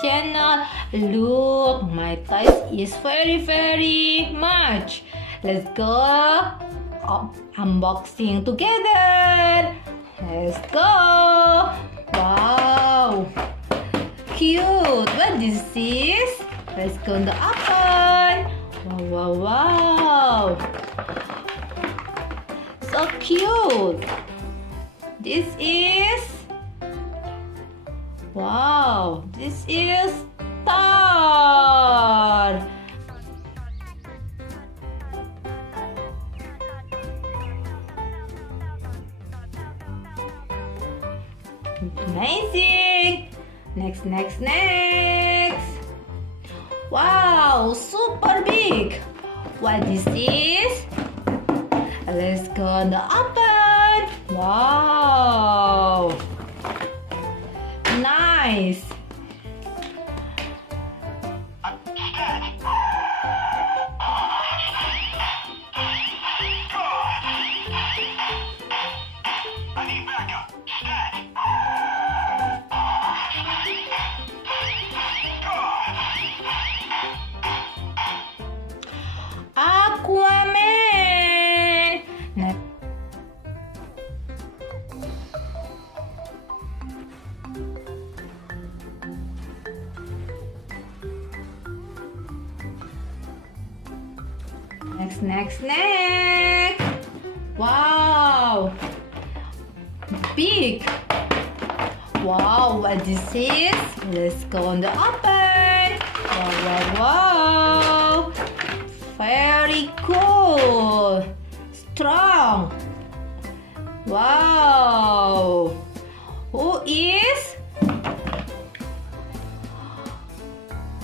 channel. Look, my toys is very much. Let's go unboxing together. Let's go. Wow, cute. What this is? Let's go in the oven. Wow. So cute. This is this is Thor. Amazing. Next. Wow, super big. What this is? Let's go in the oven. Wow, nice. Aquaman. Next. Wow, big. Wow, what this is? Let's go in the oven. Wow. Very cool. Strong. Wow. Who is?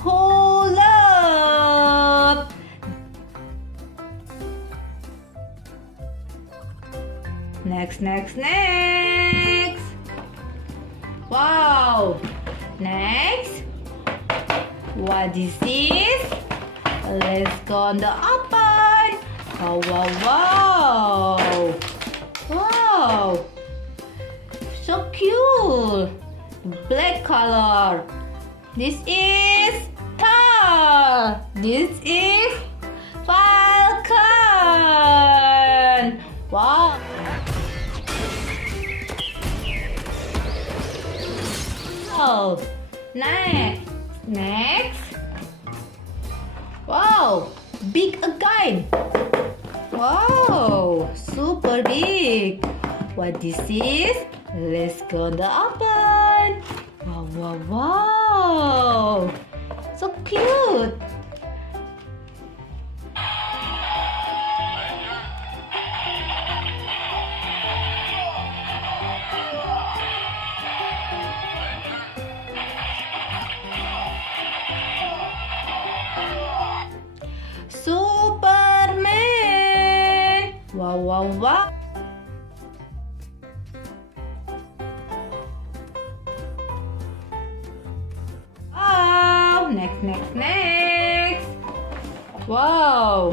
Hold up. Next. Wow. Next. What this is? Let's go in the oven. Wow. So cute. Black color. This is Thor. This is Falcon. Wow. Next. Wow, big again. Wow, super big. What this is? Let's go in the oven. Wow. So cute. Superman. Wow. Next. Wow.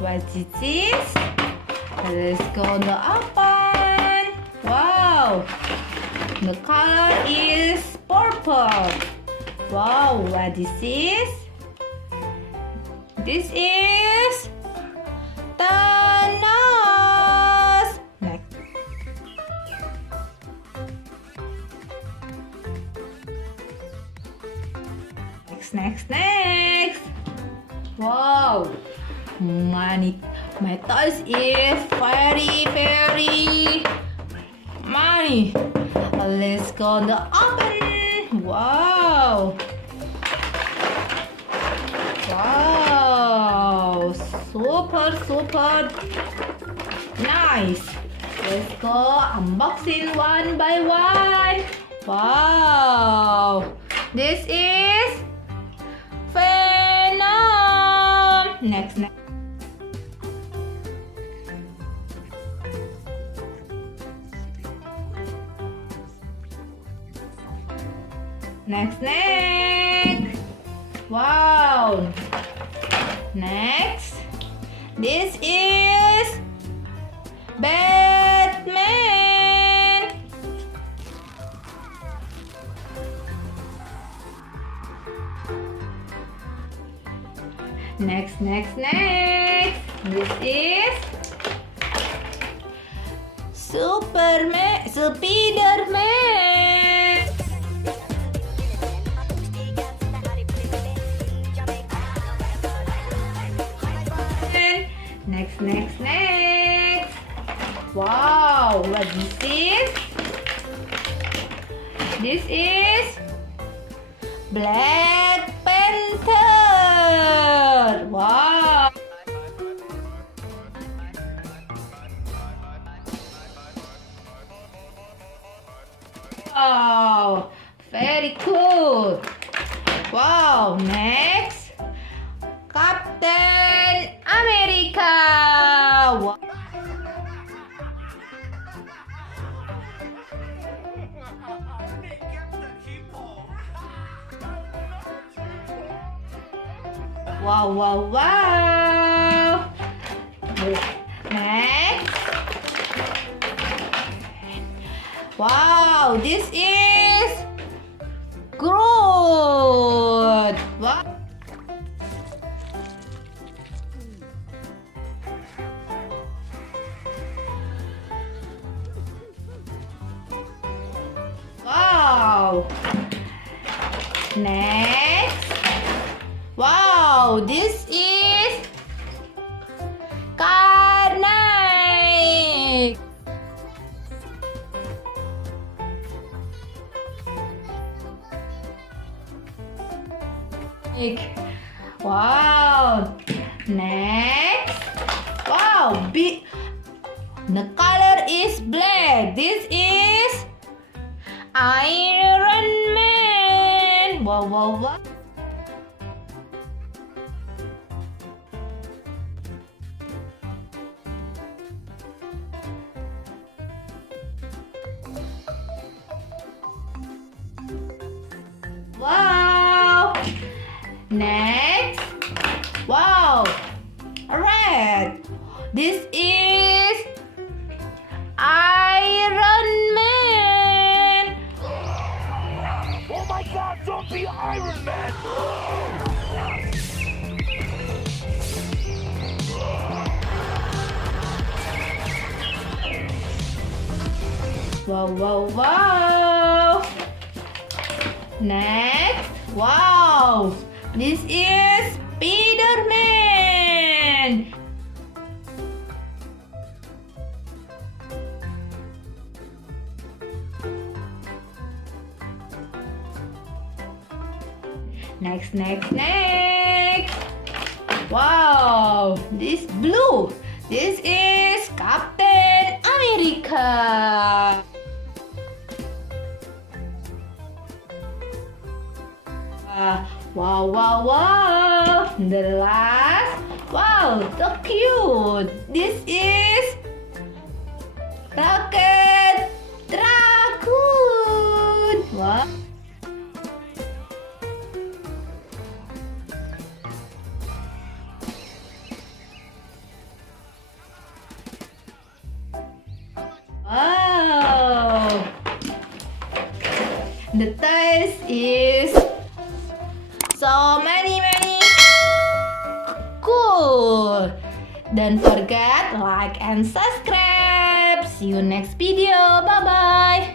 What is this? Let's go in the oven. Wow. The color is purple. Wow, what this is? This is Tanos. Next. Wow, my toys is very many. Let's go in the oven. Wow, super nice. Let's go unboxing one by one. Wow, this is Venom. Next. Wow. Next. This is Batman. Next. This is Spiderman. Next. Wow, what this is? This is Black Panther. Wow. Wow, very cool. Wow, next, Captain America. Wow. Next. Wow, this is Groot. Wow. Next. Wow, this is Carnage. Wow. Next. Wow, the color is black. This is Ironman. Wow. Wow. Next. Wow. Red. This is Iron Man. Oh my God, don't be Iron Man! Wow. Next. Wow. This is Spiderman. Next. Wow, this blue. This is Captain America. Wow. The last. Wow, so cute. This is Rocket Raccoon. Wow. Wow. The taste is so many cool. Don't forget like and subscribe. See you next video. Bye bye.